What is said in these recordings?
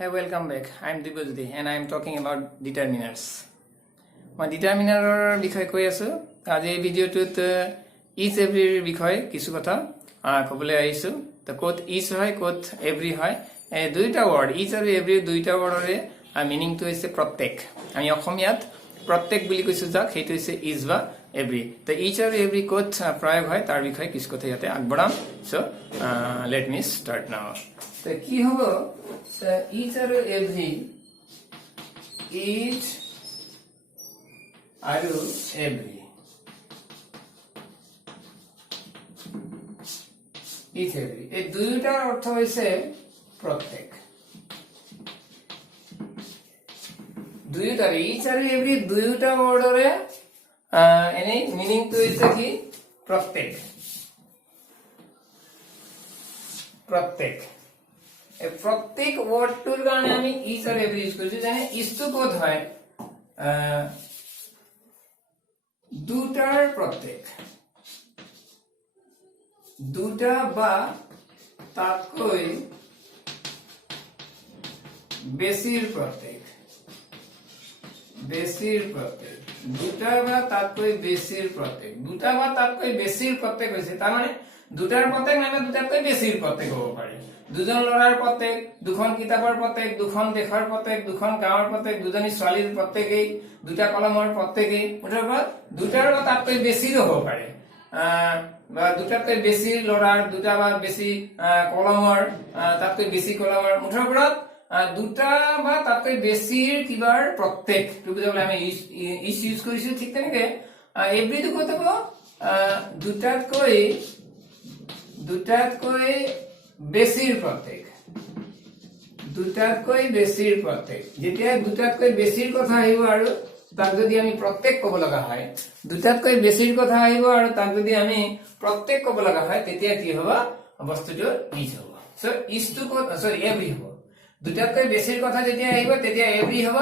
Hey, welcome back. I am Dibujdi and I am talking about determiners. মই ডিটাৰমিনাৰৰ বিষয়ে কৈ আছো। আজি এই ভিডিঅ'টোত ইজ এভৰিৰ বিষয়ে কিছু কথা ক'বলৈ আহিছো। তো ক'ত ইজ হয় ক'ত এভৰি হয়, এই দুইটা ৱৰ্ড ইজ আৰু এভৰি দুইটা ৱৰ্ডৰে মিনিংটো হৈছে প্ৰত্যেক। আমি অসমীয়াত প্ৰত্যেক বুলি কৈছো যাক, সেইটো হৈছে ইজ বা এভৰি। তো ইজ আৰু এভৰি ক'ত প্ৰয়োগ হয় তাৰ বিষয়ে কিছু কথা ইয়াতে আগবঢ়াম। চ' লেট মি ষ্টাৰ্ট নাও। তো কি হ'ব, ইজ আৰু এভৰি, ইজ আৰু এভৰি, ইজ এভৰি এই দুয়োটাৰ অৰ্থ হৈছে প্ৰত্যেক। দুয়োটাৰে ইজ আৰু এভৰি দুয়োটা ৱৰ্ডৰে এনেই মিনিংটো হৈছে কি প্ৰত্যেক। প্ৰত্যেক এই প্ৰত্যেক ৱৰ্ডটোৰ কাৰণে আমি ইজ আৰু এভৰি ইউজ কৰিছো। যেনে ইজটো ক'ত হয়, দুটাৰ প্ৰত্যেক, দুটা বা তাতকৈ বেছিৰ প্ৰত্যেক, বেছিৰ প্ৰত্যেক, দুটা বা তাতকৈ বেছিৰ প্ৰত্যেক, দুটা বা তাতকৈ বেছিৰ প্ৰত্যেক হৈছে তাৰমানে দুটাৰ প্ৰত্যেক নাইবা দুটাতকৈ বেছিৰ প্ৰত্যেক হ'ব পাৰে। দুজন ল'ৰাৰ প্ৰত্যেক, দুখন কিতাপৰ প্ৰত্যেক, দুখন দেশৰ প্ৰত্যেক, দুখন গাঁৱৰ প্ৰত্যেক, দুজনী ছোৱালীৰ প্ৰত্যেকেই, দুটা কলমৰ প্ৰত্যেকেই, মুঠৰ দুটাৰ বা তাতকৈ বেছিৰো হ'ব পাৰে। বা দুটাতকৈ বেছি ল'ৰাৰ, দুটা বা বেছি কলমৰ, তাতকৈ বেছি কলমৰ, মুঠৰ ওপৰত দুটা বা তাতকৈ বেছিৰ কিবাৰ প্ৰত্যেকটো বুজাবলৈ আমি ইজ ইউজ কৰিছো। ঠিক তেনেকে এভৰিটো ক'ত হ'ব, দুটাতকৈ বেছিৰ প্ৰত্যেক, দুটাতকৈ বেছিৰ প্ৰত্যেক। যেতিয়া দুটাতকৈ বেছিৰ কথা আহিব আৰু তাক যদি আমি প্ৰত্যেক ক'ব লগা হয়, দুটাতকৈ বেছিৰ কথা আহিব আৰু তাক যদি আমি প্ৰত্যেক ক'ব লগা হয়, তেতিয়া কি হ'ব, বস্তুটো ইজ হ'ব। চ' ইজটো ক'ত, চৰি এভৰি হ'ব। দুটাতকৈ বেছিৰ কথা যেতিয়া আহিব তেতিয়া এভৰি হ'ব।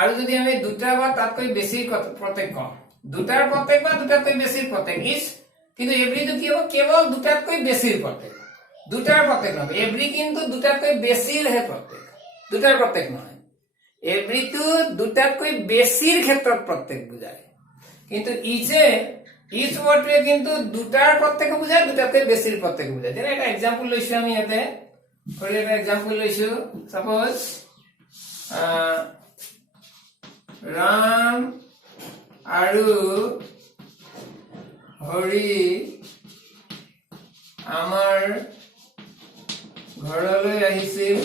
আৰু যদি আমি দুটা বা তাতকৈ বেছিৰ প্ৰত্যেক কওঁ, দুটাৰ প্ৰত্যেক বা দুটাতকৈ বেছিৰ প্ৰত্যেক ইজ, কিন্তু এভৰিটো কি হ'ব, কেৱল দুটাতকৈ বেছিৰ প্ৰত্যেক, দুটাৰ প্ৰত্যেক নহয়। এভৰি কিন্তু দুটাতকৈ বেছিৰহে প্ৰত্যেক, দুটাৰ প্ৰত্যেক নহয়। এভৰিটো দুটাতকৈ বেছিৰ ক্ষেত্ৰত প্ৰত্যেক বুজায়, কিন্তু ইজ ৱৰ্ডটোৱে কিন্তু দুটাৰ প্ৰত্যেকো বুজায়, দুটাতকৈ বেছিৰ প্ৰত্যেক বুজায়। যেনে এটা এক্সাম্পল লৈছো আমি ইয়াতে, এটা এক্সাম্পল লৈছো। সাপোজ ৰাম আৰু হৰি আমাৰ ঘৰলৈ আহিছিল,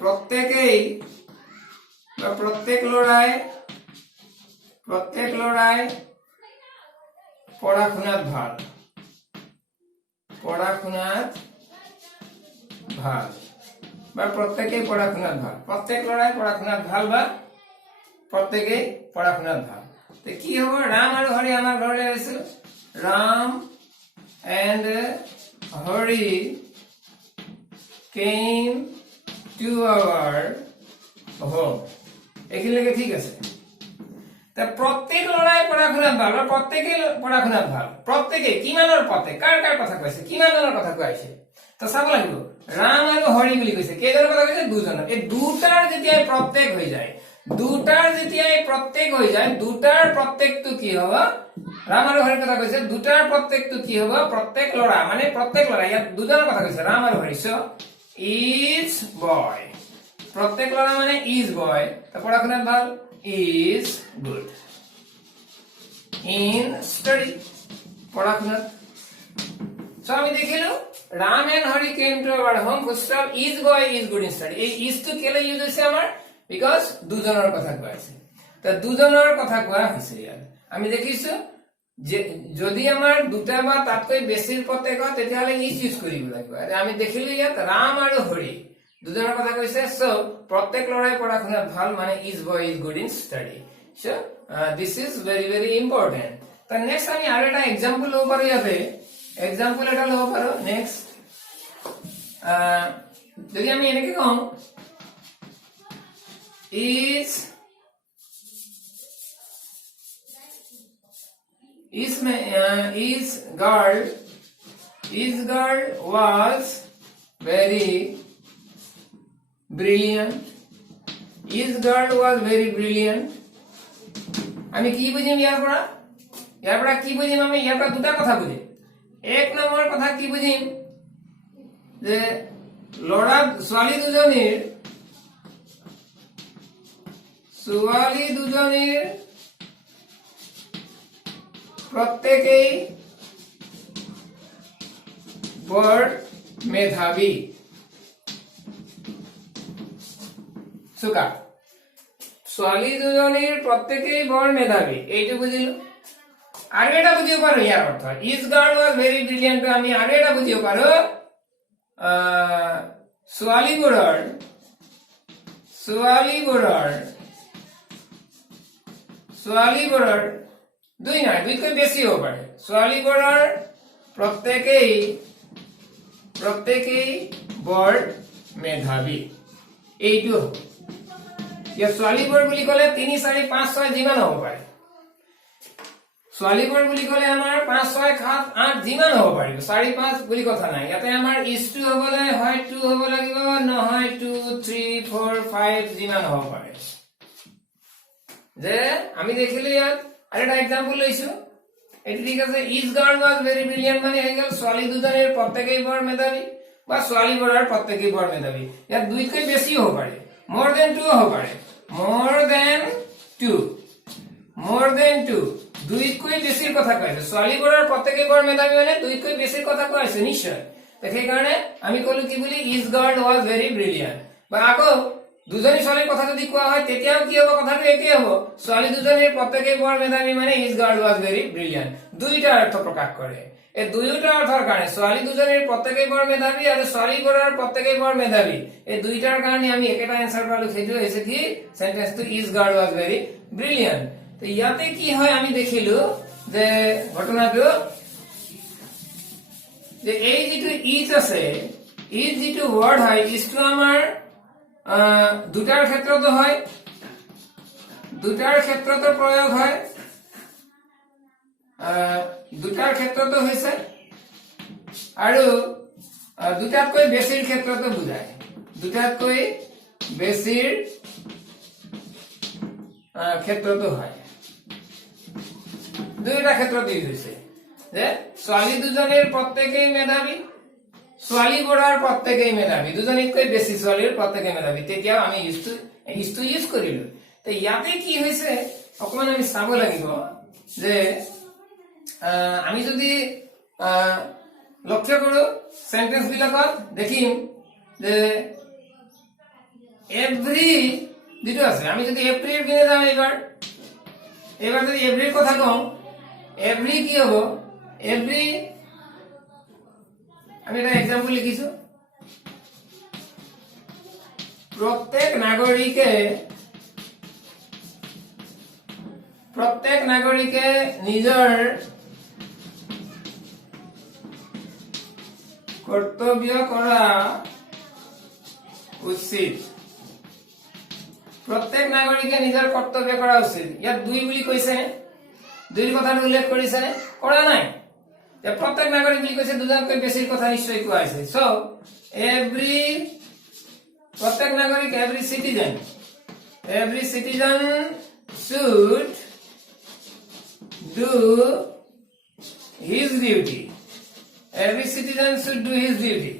প্ৰত্যেকেই বা প্ৰত্যেক ল'ৰাই পঢ়া শুনাত ভাল, বা প্ৰত্যেকেই পঢ়া শুনাত ভাল, প্ৰত্যেক ল'ৰাই পঢ়া শুনাত ভাল বা প্ৰত্যেকেই পঢ়া শুনাত ভাল। কি হ'ব, ৰাম আৰু হৰি আমাৰ ঘৰলৈ আহিছিল, Ram and Hari came to our home. এইখিনিলৈকে ঠিক আছে। প্ৰত্যেক ল'ৰাই পঢ়া শুনাত ভাল বা প্ৰত্যেকেই পঢ়া শুনাত ভাল, প্ৰত্যেকেই কিমানৰ প্ৰত্যেক, কাৰ কাৰ কথা কৈছে, কিমানজনৰ কথা কৈ আছে। তো চাব লাগিব, ৰাম আৰু হৰি বুলি কৈছে, কেইজনৰ কথা কৈছে, দুজনৰ। এই দুটাৰ যেতিয়া প্ৰত্যেক হৈ যায়, দুটাৰ প্ৰত্যেকটো কি হ'ব, ৰাম আৰু হৰিৰ কথা কৈছে, দুটাৰ প্ৰত্যেকটো কি হ'ব, প্ৰত্যেক ল'ৰা, মানে প্ৰত্যেক ল'ৰা, ইয়াত দুজনৰ কথা কৈছে, ৰাম আৰু হৰি। চ' ইজ বয়, প্ৰত্যেক ল'ৰা মানে ইজ বয়, পঢ়া শুনাত ভাল, ইজ গুড ইন ষ্টাডি, পঢ়া শুনাত। চ' আমি দেখিলো Ram and Hari came to our home, full stop, is boy is good in study. এই ইজটো কেলে ইউজ হৈছে আমাৰ, বিকজ দুজনৰ কথা কোৱা আছে। তো দুজনৰ কথা কোৱা হৈছে ইয়াত। আমি দেখিছো যে যদি আমাৰ দুটা বা তাতকৈ বেছিৰ প্ৰত্যেক হয় তেতিয়াহ'লে ইজ ইউজ কৰিব লাগিব। আমি দেখিলো ইয়াত ৰাম আৰু হৰি দুজনৰ কথা কৈছে। চ' প্ৰত্যেক ল'ৰাই পঢ়া শুনাত ভাল মানে is boy is good in study. So' this is very very important. তো নেক্সট আমি আৰু এটা এক্সাম্পল ল'ব পাৰো। ইয়াতে এক্সাম্পল এটা ল'ব পাৰো। নেক্সট যদি আমি এনেকে কওঁ, is Is girl was very brilliant. Is girl was very brilliant. আমি কি বুঝিম ইয়াৰ পৰা কি বুঝিম আমি ইয়াৰ পৰা দুটা কথা বুঝিম। এক নম্বৰ কথা কি বুঝিম যে লৰা ছোৱালী দুজনীৰ প্ৰত্যেকেই বৰ মেধাৱী চোকা। ছোৱালী দুজনীৰ প্ৰত্যেকেই বৰ মেধাৱী এইটো বুজিলো। আৰু এটা বুজিব পাৰো ইয়াৰ অৰ্থ is girl was very brilliant. আমি আৰু এটা বুজিব পাৰো ছোৱালীবোৰৰ দুই নাই দুইতকৈ বেছি হ'ব পাৰে। ছোৱালীবোৰৰ প্ৰত্যেকেই বৰ মেধাৱী এইটো। ইয়াত ছোৱালীবোৰ বুলি ক'লে 3 4 5 6 যিমান হ'ব পাৰে। ছোৱালীবোৰ বুলি ক'লে আমাৰ 5 6 7 8 যিমান হ'ব পাৰিব। 4 5 বুলি কথা নাই। ইয়াতে আমাৰ ইজ টু হ'বলৈ হয় 2 হ'ব লাগিব, নহয় 2 3 4 5 যিমান হ'ব পাৰে। যে আমি দেখিলো ইয়াত আৰু এটা এক্সাম্পল লৈছো। এইটো ঠিক আছে। Is girl was very brilliant মানে হৈ গ'ল ছোৱালী দুজনীৰ প্ৰত্যেকেই বৰ মেধাৱী বা ছোৱালীবোৰৰ প্ৰত্যেকেই বৰ মেধাৱী। ইয়াত দুইতকৈ বেছি হ'ব পাৰে, more than 2 হ'ব পাৰে। more than 2 দুইতকৈ বেছিৰ কথা কৈছে। ছোৱালীবোৰৰ প্ৰত্যেকেই বৰ মেধাৱী মানে দুইতকৈ বেছিৰ কথা কৈছে নিশ্চয়। সেইকাৰণে আমি কলো কি বুলি is girl was very brilliant. বা আকৌ দুজনী ছোৱালীৰ কথা যদি কোৱা হয় তেতিয়াও কি হ'ব, কথাটো একেই হ'ব। ছোৱালী দুজনীৰ প্ৰত্যেকেই বৰ মেধাৱী মানে is girl was very brilliant. দুইটা অৰ্থ প্ৰকাশ কৰে। এই দুয়োটা অৰ্থৰ কাৰণে ছোৱালী দুজনীৰ প্ৰত্যেকেই বৰ মেধাৱী আৰু ছোৱালীবোৰৰ প্ৰত্যেকেই বৰ মেধাৱী এই দুইটাৰ কাৰণে আমি একেটা এনসাৰ পালো। সেইটো হৈছে কি সেন্টেন্সটো is girl was very brilliant. তো ইয়াতে কি হয় আমি দেখিলো যে ঘটনাটো যে এই যিটো ইজ আছে, ইজ যিটো ওয়ার্ড হয় ইজটো আমাৰ দুটাৰ ক্ষেত্ৰতো হয়, দুটাৰ ক্ষেত্ৰতো প্ৰয়োগ হয়, দুটাৰ ক্ষেত্ৰতো হৈছে আৰু দুটাতকৈ বেছিৰ ক্ষেত্ৰতো বুজায়। দুটাতকৈ বেছিৰ ক্ষেত্ৰতো হয়, দুইটা ক্ষেত্ৰত ইউজ হৈছে। যে ছোৱালী দুজনীৰ প্ৰত্যেকেই মেধাৱী, ছোৱালীবোৰৰ প্ৰত্যেকেই মেধাৱী, দুজনীতকৈ বেছি ছোৱালীৰ প্ৰত্যেকেই মেধাৱী। তেতিয়াও আমি ইজটো ইউজ কৰিলো। তো ইয়াতে কি হৈছে অকমান আমি চাব লাগিব যে আমি যদি লক্ষ্য কৰো সেন্টেন্স বিলাকত দেখিম যে এভৰি যেটো আছে, আমি যদি এভৰিৰ পিনে যাওঁ এবাৰ যদি এভৰিৰ কথা কওঁ, এভৰি কি হ'ব, এভৰি আমি এটা এক্সাম্পল লিখিছো। প্ৰত্যেক নাগৰিকে নিজৰ কৰ্তব্য কৰা উচিত। প্ৰত্যেক নাগৰিকে নিজৰ কৰ্তব্য কৰা উচিত। ইয়াত দুই বুলি কৈছে, দুইৰ কথা উল্লেখ কৰিছে কৰা নাই। প্ৰত্যেক নাগৰিক বুলি কৈছে, দুজনকৈ বেছিৰ কথা নিশ্চয় কোৱা হৈছে। সো এভরি প্রত্যেক নাগরিক, every citizen should do his duty. Every citizen should do his duty.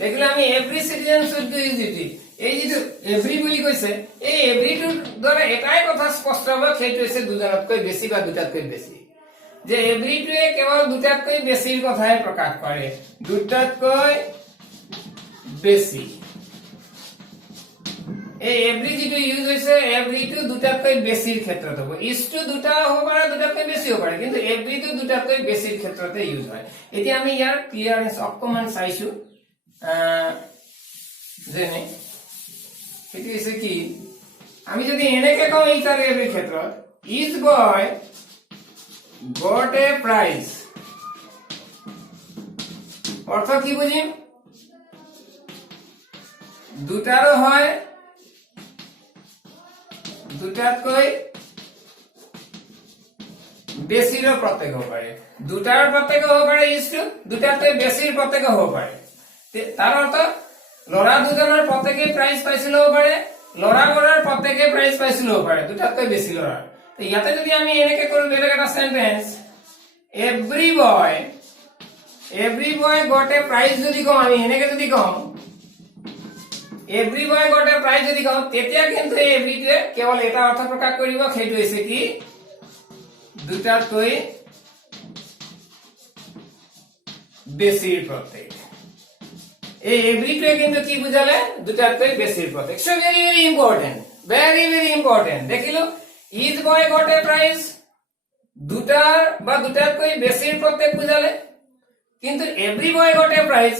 দেখলে আমি every citizen should do his duty এই যে every বুলি কৈছে, এই every টোৰ দ্বাৰা এটাই কথা স্পষ্ট হ'ব, সেইটো হৈছে দুজনতকৈ বেছি বা দুটাতকৈ বেছি। যে every টোৱে কেৱল দুটাতকৈ বেছিৰ কথাই প্ৰকাশ কৰে, দুটাতকৈ বেছি। এই এভৰি যেটো ইউজ হৈছে, এভৰি টো দুটাতকৈ বেছিৰ ক্ষেত্ৰত হ'ব। ইজ টো দুটা হ'ব পাৰে, দুটাতকৈ বেছি হ'ব পাৰে, কিন্তু এভৰি টো দুটাতকৈ বেছিৰ ক্ষেত্ৰতে ইউজ হয়। এতিয়া আমি ইয়াৰ ক্লিয়াৰেন্স অকমান চাইছো। যেনে সেইটো হৈছে কি, আমি যদি এনেকে কওঁ ইজ আৰু এভৰি ক্ষেত্ৰত, is boy got a prize, অৰ্থ কি বুঝিম, দুটাৰও হয়, দুটাতকৈ বেছিৰ প্ৰত্যেক হ'ব পাৰে, দুটাৰ প্ৰত্যেক হ'ব পাৰে ইজটো, দুটাতকৈ বেছিৰ প্ৰত্যেক হ'ব পাৰে। তাৰ অৰ্থ ল'ৰা দুজনৰ প্ৰত্যেকে প্ৰাইজ পাইছিল হ'ব পাৰে, ল'ৰাবোৰৰ প্ৰত্যেকে প্ৰাইজ পাইছিল হ'ব পাৰে, দুটাতকৈ বেছি ল'ৰা। ইয়াতে যদি আমি এনেকে কৰো বেলেগ এটা sentence, every boy got a prize যদি কওঁ আমি এনেকে যদি কওঁ, every boy got a prize যদি কওঁ, তেতিয়া কিন্তু এই এভৰিটোৱে কেৱল এটা অৰ্থ প্ৰকাশ কৰিব, সেইটো হৈছে কি দুটাতকৈ বেছিৰ প্ৰত্যেক। এই এভৰিটোৱে কিন্তু কি বুজালে দুটাতকৈ বেছিৰ প্ৰত্যেক। So very very important, very very important. দেখিলো is boy got a prize দুটাৰ বা দুটাতকৈ বেছিৰ প্ৰত্যেক বুজালে, কিন্তু every boy got a prize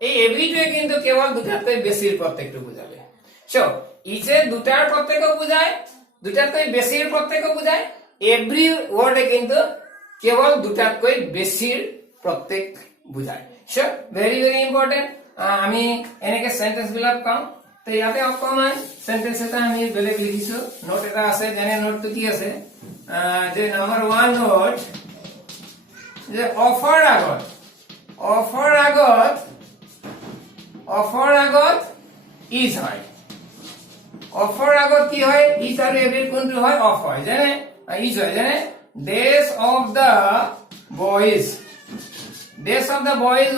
এই এভৰিটোৱে কিন্তু কেৱল দুটাতকৈ বেছিৰ প্ৰত্যেকটো বুজালে। সো ইজে দুটাৰ প্ৰত্যেকক বুজায়, দুটাতকৈ বেছিৰ প্ৰত্যেকক বুজায়, এভৰি ওয়াৰ্ডে কিন্তু কেৱল দুটাতকৈ বেছিৰ প্ৰত্যেক বুজায়। So very very important. আমি এনেকে সেন্টেন্স বিলাক পাওঁ। তো ইয়াতে অকমান সেন্টেন্স এটা আমি বেলেগ লিখিছো, নোট এটা আছে, যেনে নোটটো কি আছে, যে নাম্বার 1 নোট, যে অফার আগত ইজ হয়, অফার আগত কি হয়, ইজ আৰু এভৰিৰ কোনটো হয়, অফ হয়, যেনে ইজ হয়, যেনে days of the boys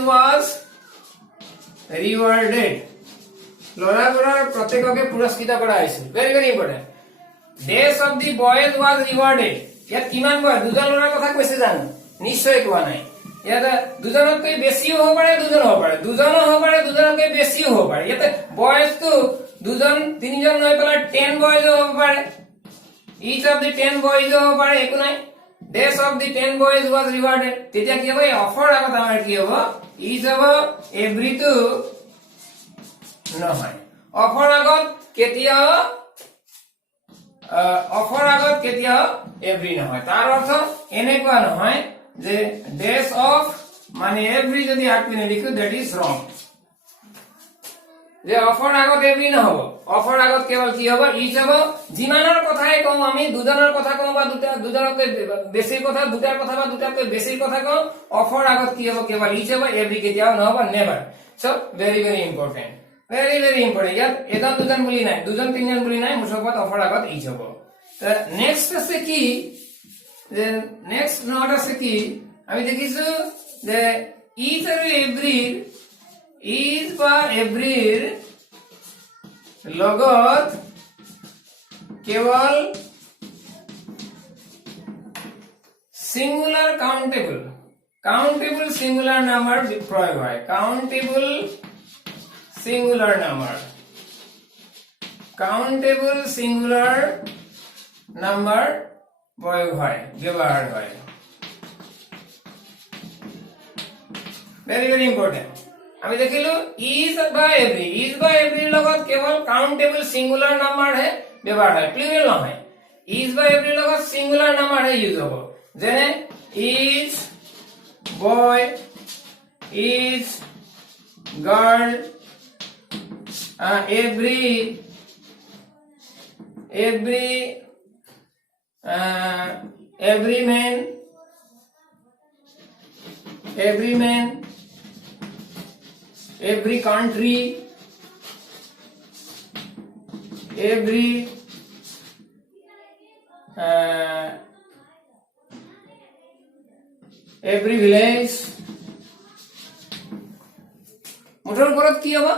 was rewarded, ল'ৰাবোৰৰ প্ৰত্যেককে পুৰস্কৃত কৰা হৈছিল। Very very important. Days of the boys was rewarded, ইয়াত কিমান বয়, দুজন ল'ৰাৰ কথা কৈছে জানো, নিশ্চয় কোৱা নাই। ইয়াতে দুজনতকৈ বেছিও হ'ব পাৰে, দুজন হ'ব পাৰে, দুজনো হ'ব পাৰে, দুজনতকৈ বেছিও হ'ব পাৰে। ইয়াতে বয়েজটো দুজন তিনিজন লৈ পেলাই 10 বয়েজো হ'ব পাৰে, ইচ অফ দি 10 বয়েজো হ'ব পাৰে, একো নাই। Days of the 10 boys was ৰিওয়াৰ্ডেড, তেতিয়া কি হ'ব, এই অফাৰ আগত আমাৰ কি হ'ব, ইজ হ'ব, এভৰিটো নহয়। অফাৰ আগত কেতিয়াও এভৰি নহয়। তাৰ অৰ্থ এনেকুৱা নহয় যে ডেজ অফ মানে এভৰি যদি আগপিনে লিখো দ্যাট ইজ ৰং, যে অফাৰ আগত এভৰি নহব, অফাৰ আগত কেৱল কি হ'ব, ইজ হ'ব। যিমানৰ কথাই কওঁ আমি, দুজনৰ কথা কওঁ বা দুজনতকৈ বেছিৰ কথা, দুটাৰ কথা বা দুটাতকৈ বেছিৰ কথা কওঁ, অফাৰ আগত কি হ'ব, কেৱল ইজ হ'ব, এভৰি কেতিয়াও নহব, never. So very very important, very very important. ইয়াত এজন দুজন বুলি নাই, দুজন তিনিজন বুলি নাই, মুঠৰ অফাৰ আগত ইজ হ'ব। নেক্সট আছে কি, যে নেক্সট নোট আছে কি, আমি দেখিছো যে ইজ আৰু এভৰিৰ, ইজ বা এভৰিৰ লগত কেৱল সিঙ্গুলার কাউন্টেবল সিঙ্গুলার নাম্বার প্রয়োগ হয়, কাউন্টেবল সিঙ্গুলার নাম্বার প্রয়োগ হয়, ব্যবহার হয়। Very very important. আমি দেখিলো ইজ বা এভৰিৰ লগত কেৱল কাউন্টেবল সিঙ্গুলাৰ নাম্বাৰ হে ব্যবহাৰ হয়, প্লুৰাল নহয়। ইজ বা এভৰিৰ লগত সিঙ্গুলার নাম্বার হে ইউজ হ'ব, যেনে is boy, is girl, every man, every country, every village। মুঠৰ ওপৰত কি হ'ব,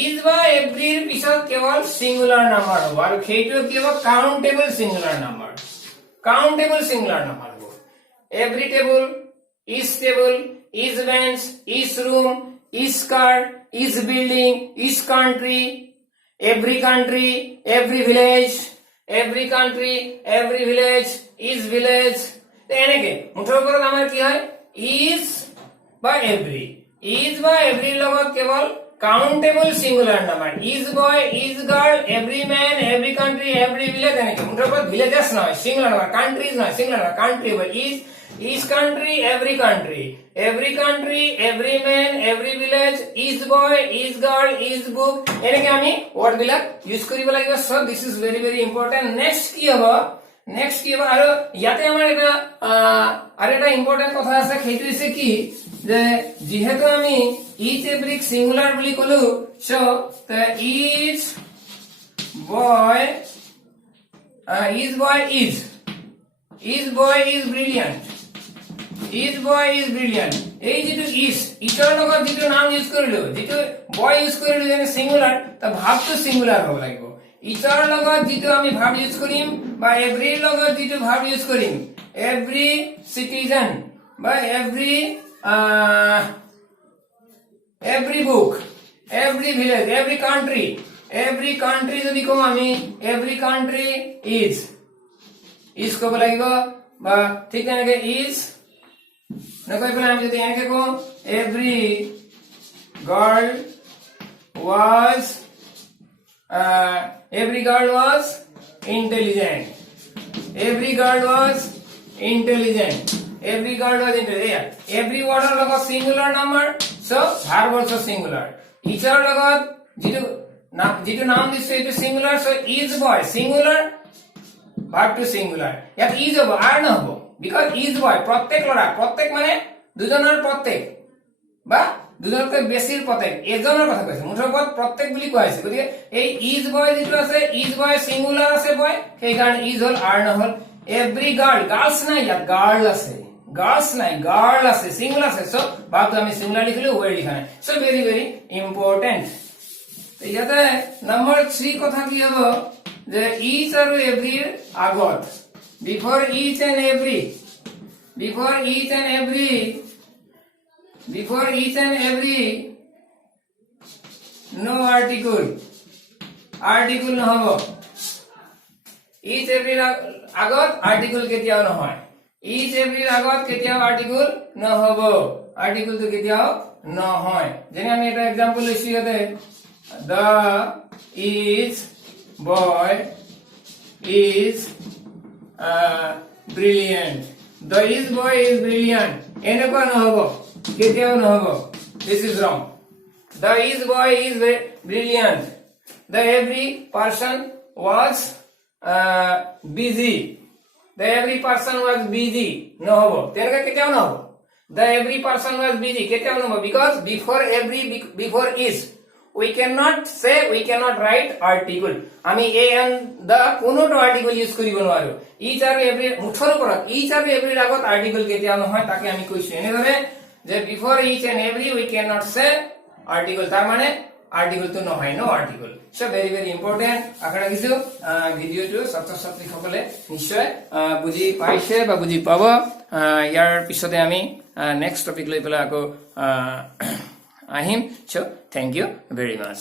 ইজ বা এভৰিৰ পিছত কেৱল সিঙ্গুলাৰ নাম্বাৰ হ'ব, আৰু সেইটো কি হ'ব, কাউন্টেবল সিঙ্গুলাৰ নাম্বাৰ হ'ব। Every table, is bench, is room, is car, is building, is country, every village, is village. এনেকে মুঠৰ ওপৰত আমাৰ কি হয়, ইজ বা এভৰিৰ লগত কেৱল countable singular number, is boy, is girl, every man, every country, every village. এনেকে মুঠৰ ওপৰত ভিলেজেস নহয়, সিঙ্গুলার নাম্বার, কান্ট্রিজ নহয়, সিঙ্গুলার নাম্বার, কান্ট্রি হ'ব, is country, every country, every man, every village, is boy, is girl, is book. এনেকে আমি word বিলাক use কৰিব লাগিব। So this is very very important. Next কি হ'ব, নেক্সট কি হ'ব আৰু ইয়াতে আমাৰ এটা আৰু এটা ইম্পৰ্টেন্ট কথা আছে সেইটো হৈছে কি যে যেহেতু আমি ইচ এভৰিক সিঙ্গুলাৰ বুলি কলো so is boy is boy is brilliant. Is boy is brilliant. এই যেটো ইচৰ লগত যেটো নাম ইউজ কৰিলো যেটো বয় ইউজ কৰিলো যেনে সিঙ্গুলাৰ তা ভাবটো সিঙ্গুলাৰ হ'ব লাগিব ইচৰ লগত যেটো আমি ভাব ইউজ কৰিম বা এভৰি লগত যেটো ভাব ইউজ কৰিম এভৰি সিটিজেন বা every book every village every country যদি কম আমি এভৰি কান্ট্ৰি is কব লাগিব বা ঠিক তেনেকে is নকৈ পেলাই আমি যদি এনেকে কম every girl was intelligent every girl was intelligent every word er logot singular number so verb also singular each er logot যেটো নাম দিছে এটো singular so is boy singular verb to singular ইয়াত is হ'ব আর না হ'ব because is boy প্রত্যেক লৰা প্ৰত্যেক মানে দুজনৰ প্ৰত্যেক বা দুজনকৈ বেছিৰ প্ৰত্যেক এজনৰ কথা কৈছে মুঠৰ প্ৰত্যেক বুলি কোৱা হৈছে গতিকে এই is boy যেটো আছে is boy singular আছে boy সেই কাৰণ is হল আর না হল every girl girls নাই ইয়াত girl আছে girls নাই girl আছে singular আছে so ভাবটো আমি singular লিখিলো word লিখা নাই so very very important ইয়াতে নাম্বার 3 কথা কি হ'ব যে each আৰু every আগত before each and every no article নহব each every আগত article কেতিয়াও নহয় each every আগত কেতিয়াও article নহব article তো কেতিয়াও নহয় যেনে আমি এটা एग्जांपल লৈছো ইয়াতে the is boy is brilliant the is boy is brilliant এনেকুৱা নহব কেতিয়াও নহব this is wrong the is boy is brilliant the every person was busy নহব তেনেকুৱা কেতিয়াও নহব the every person was busy কেতিয়াও নহব because before is we cannot write article আমি a and the কোনোটো article ইউজ কৰিব নোৱাৰো each আৰু every মুঠৰ ওপৰত each আৰু every আগত article কেতিয়া নহয় তাকে আমি কৈছো এনেদৰে যে before each and every we cannot say article তাৰ মানে article তো নহয় no article so very very important আশা ৰাখিছো ভিডিওটো ছাত্ৰ-ছাত্ৰী সকলে নিশ্চয় বুজি পাইছে বা বুজি পাব ইয়াৰ পিছতে আমি নেক্সট টপিক লৈ পেলাই আকৌ আহিম so thank you very much